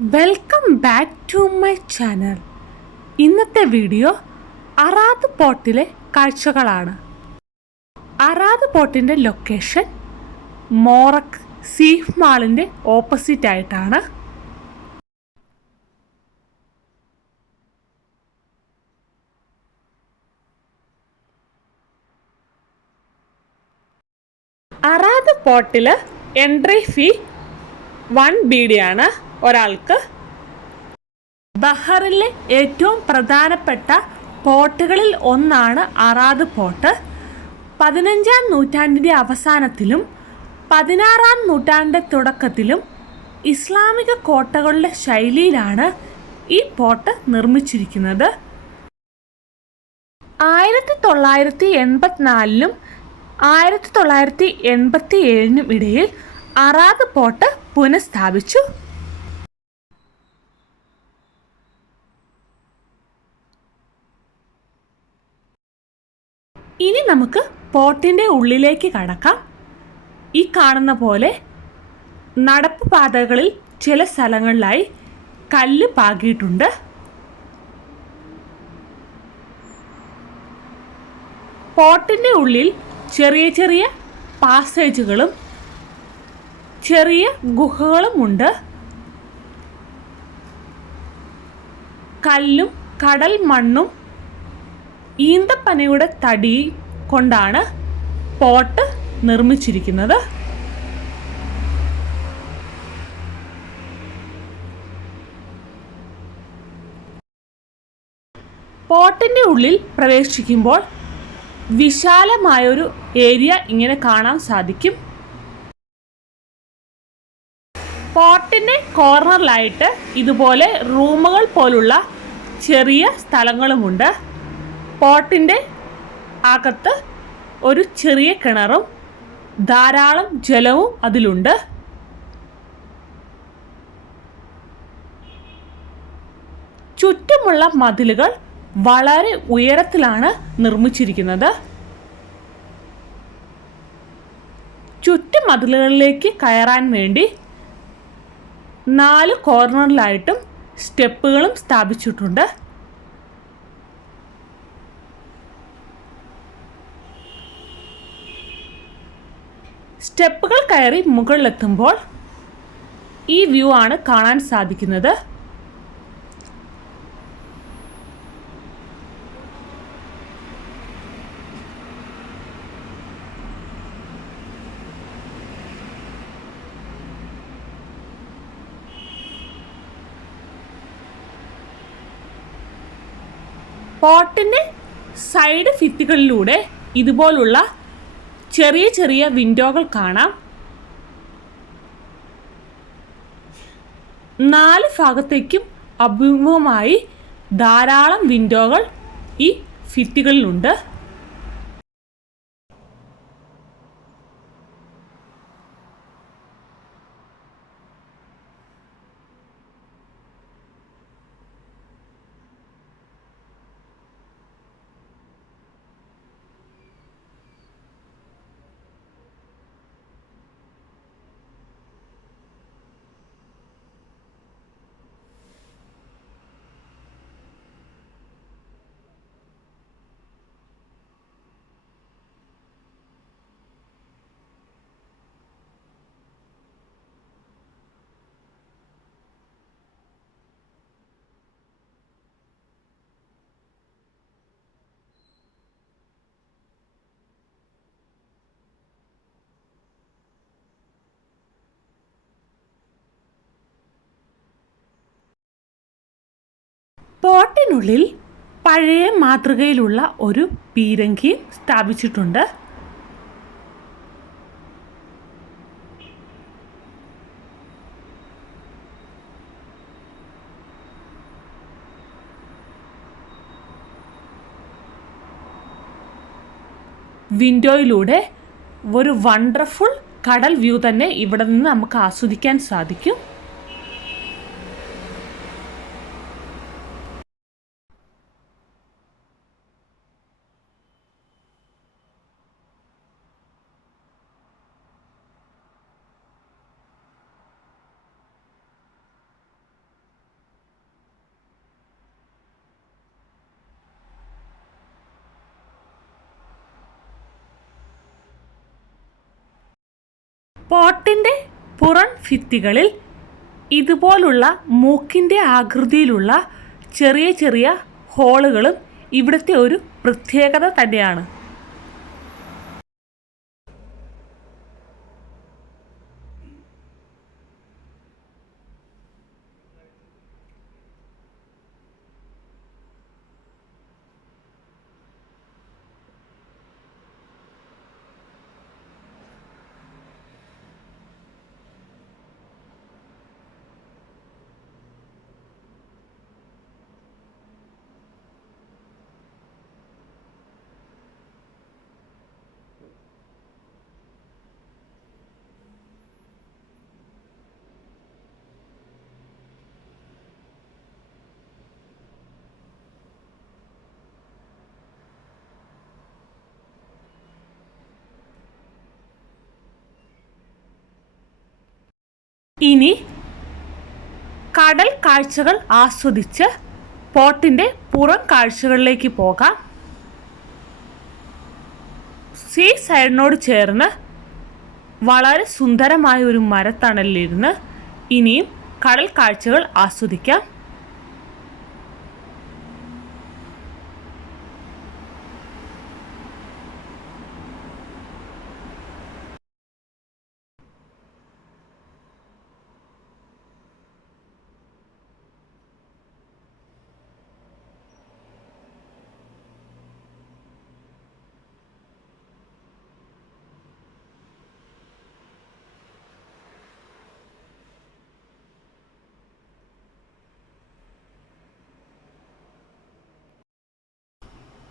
Welcome back to my channel ഇന്നത്തെ video Arad പോട്ടിലെ കാഴ്ചകളാണ്. അറാദ് പോർട്ടിന്റെ ലൊക്കേഷൻ മോറക് സീഫ് മാളിന്റെ ഓപ്പോസിറ്റ് ആയിട്ടാണ്. അറാദ് പോർട്ടിൽ എൻട്രി ഫീ വൺ ബീഡിയാണ് ഒരാൾക്ക് ബഹറിലെ ഏറ്റവും പ്രധാനപ്പെട്ട പോർട്ടുകളിൽ ഒന്നാണ് അറാദ് പോർട്ട്. പതിനഞ്ചാം നൂറ്റാണ്ടിന്റെ അവസാനത്തിലും പതിനാറാം നൂറ്റാണ്ടിന്റെ തുടക്കത്തിലും ഇസ്ലാമിക കോട്ടകളുടെ ശൈലിയിലാണ് ഈ പോർട്ട് നിർമ്മിച്ചിരിക്കുന്നത്. ആയിരത്തി തൊള്ളായിരത്തി എൺപത്തിനാലിനും ആയിരത്തി തൊള്ളായിരത്തി എൺപത്തി ഏഴിനും ഇടയിൽ അറാദ് പോർട്ട് പുനഃസ്ഥാപിച്ചു. ഇനി നമുക്ക് പോട്ടിന്റെ ഉള്ളിലേക്ക് കടക്കാം. ഈ കാണുന്ന പോലെ നടപ്പ് പാതകളിൽ ചില സ്ഥലങ്ങളിലായി കല്ല് പാകിയിട്ടുണ്ട്. പോട്ടിന്റെ ഉള്ളിൽ ചെറിയ ചെറിയ പാസേജുകളും ചെറിയ ഗുഹകളും ഉണ്ട്. കല്ലും കടൽ മണ്ണും ഈന്തപ്പനയുടെ തടി കൊണ്ടാണ് പോട്ട് നിർമ്മിച്ചിരിക്കുന്നത്. പോട്ടിന്റെ ഉള്ളിൽ പ്രവേശിക്കുമ്പോൾ വിശാലമായൊരു ഏരിയ ഇങ്ങനെ കാണാൻ സാധിക്കും. പോട്ടിന്റെ കോർണറിലായിട്ട് ഇതുപോലെ റൂമുകൾ പോലുള്ള ചെറിയ സ്ഥലങ്ങളുമുണ്ട്. പോട്ടിന്റെ അകത്ത് ഒരു ചെറിയ കിണറും ധാരാളം ജലവും അതിലുണ്ട്. ചുറ്റുമുള്ള മതിലുകൾ വളരെ ഉയരത്തിലാണ് നിർമ്മിച്ചിരിക്കുന്നത്. ചുറ്റുമതിലുകളിലേക്ക് കയറാൻ വേണ്ടി നാല് കോർണറിലായിട്ടും സ്റ്റെപ്പുകളും സ്ഥാപിച്ചിട്ടുണ്ട്. സ്റ്റെപ്പുകൾ കയറി മുകളിലെത്തുമ്പോൾ ഈ വ്യൂ ആണ് കാണാൻ സാധിക്കുന്നത്. പോട്ടിന്റെ സൈഡ് ഫിത്തികളിലൂടെ ഇതുപോലുള്ള ചെറിയ ചെറിയ വിൻഡോകൾ കാണാം. നാല് ഭാഗത്തേക്കും അഭിമുഖമായി ധാരാളം വിൻഡോകൾ ഈ ഭിത്തികളിലുണ്ട്. പോട്ടിനുള്ളിൽ പഴയ മാതൃകയിലുള്ള ഒരു പീരങ്കി സ്ഥാപിച്ചിട്ടുണ്ട്. വിൻഡോയിലൂടെ ഒരു വണ്ടർഫുൾ കടൽ വ്യൂ തന്നെ ഇവിടെ നിന്ന് നമുക്ക് ആസ്വദിക്കാൻ സാധിക്കും. പോട്ടിന്റെ പുറം ഭിത്തികളിൽ ഇതുപോലുള്ള മൂക്കിന്റെ ആകൃതിയിലുള്ള ചെറിയ ചെറിയ ഹോളുകളും ഇവിടുത്തെ ഒരു പ്രത്യേകത തന്നെയാണ്. ഇനി കടൽ കാഴ്ചകൾ ആസ്വദിച്ച് പോട്ടിന്റെ പുറം കാഴ്ചകളിലേക്ക് പോകാം. സീ സൈഡിനോട് ചേർന്ന് വളരെ സുന്ദരമായ ഒരു മരത്തണലിലിരുന്ന് ഇനിയും കടൽ കാഴ്ചകൾ ആസ്വദിക്കാം.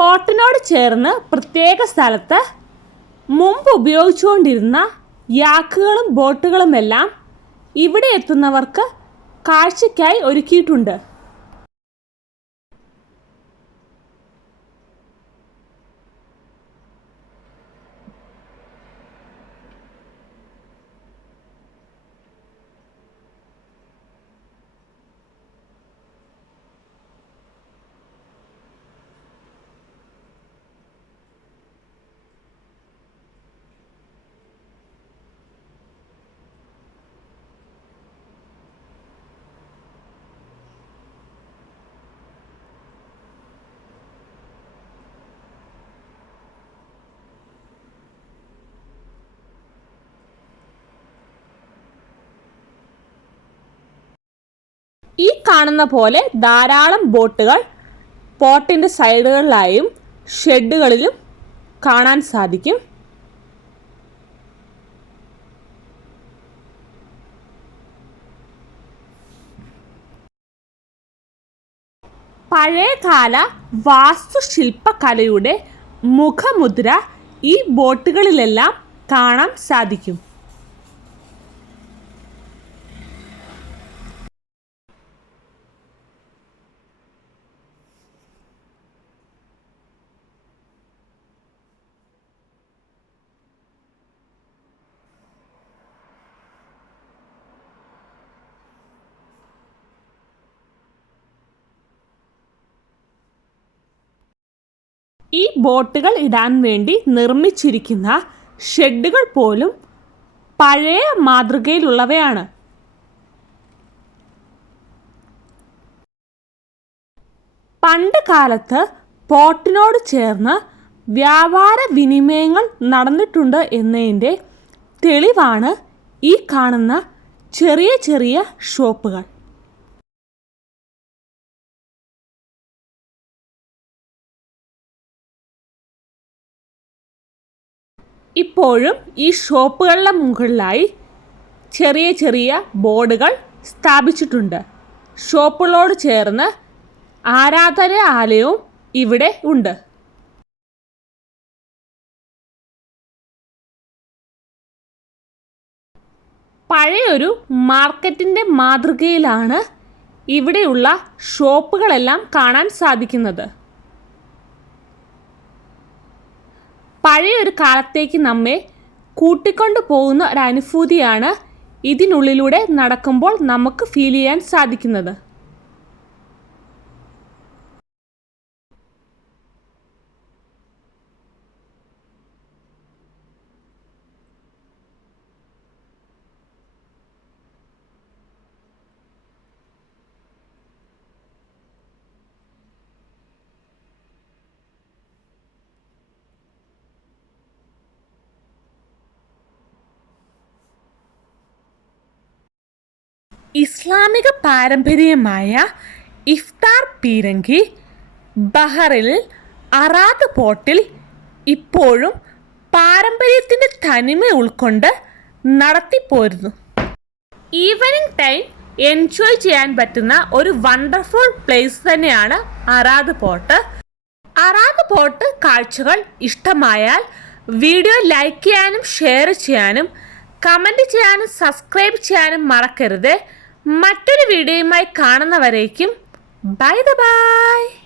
പോട്ടിനോട് ചേർന്ന് പ്രത്യേക സ്ഥലത്ത് മുമ്പ് ഉപയോഗിച്ചുകൊണ്ടിരുന്ന യാക്കുകളും ബോട്ടുകളുമെല്ലാം ഇവിടെ എത്തുന്നവർക്ക് കാഴ്ചയ്ക്കായി ഒരുക്കിയിട്ടുണ്ട്. ഈ കാണുന്ന പോലെ ധാരാളം ബോട്ടുകൾ പോട്ടിന്റെ സൈഡുകളിലായും ഷെഡുകളിലും കാണാൻ സാധിക്കും. പഴയകാല വാസ്തുശില്പകലയുടെ മുഖമുദ്ര ഈ ബോട്ടുകളിലെല്ലാം കാണാൻ സാധിക്കും. ഈ ബോട്ടുകൾ ഇടാൻ വേണ്ടി നിർമ്മിച്ചിരിക്കുന്ന ഷെഡുകൾ പോലും പഴയ മാതൃകയിലുള്ളവയാണ്. പണ്ട് കാലത്ത് പോട്ടിനോട് ചേർന്ന് വ്യാപാര വിനിമയങ്ങൾ നടന്നിട്ടുണ്ട് എന്നതിന്റെ തെളിവാണ് ഈ കാണുന്ന ചെറിയ ചെറിയ ഷോപ്പുകൾ. ഇപ്പോഴും ഈ ഷോപ്പുകളുടെ മുകളിലായി ചെറിയ ചെറിയ ബോർഡുകൾ സ്ഥാപിച്ചിട്ടുണ്ട്. ഷോപ്പുകളോട് ചേർന്ന് ആരാധനാലയവും ഇവിടെ ഉണ്ട്. പഴയൊരു മാർക്കറ്റിന്റെ മാതൃകയിലാണ് ഇവിടെയുള്ള ഷോപ്പുകളെല്ലാം കാണാൻ സാധിക്കുന്നത്. പഴയൊരു കാലത്തേക്ക് നമ്മെ കൂട്ടിക്കൊണ്ടു പോകുന്ന ഒരു അനുഭൂതിയാണ് ഇതിനുള്ളിലൂടെ നടക്കുമ്പോൾ നമുക്ക് ഫീൽ ചെയ്യാൻ സാധിക്കുന്നത്. ഇസ്ലാമിക പാരമ്പര്യമായ ഇഫ്താർ പീരങ്കി ബഹറിൽ അറാദ് പോട്ടിൽ ഇപ്പോഴും പാരമ്പര്യത്തിന്റെ തനിമ ഉൾക്കൊണ്ട് നടത്തിപ്പോരുന്നു. ഈവനിങ് ടൈം എൻജോയ് ചെയ്യാൻ പറ്റുന്ന ഒരു വണ്ടർഫുൾ പ്ലേസ് തന്നെയാണ് അറാദ് പോട്ട് അറാദ് പോട്ട് കാഴ്ചകൾ ഇഷ്ടമായാൽ വീഡിയോ ലൈക്ക് ചെയ്യാനും ഷെയർ ചെയ്യാനും കമന്റ് ചെയ്യാനും സബ്സ്ക്രൈബ് ചെയ്യാനും മറക്കരുത്. മറ്റൊരു വീഡിയോയുമായി കാണുന്നവരേക്കും ബൈ ദ ബൈ.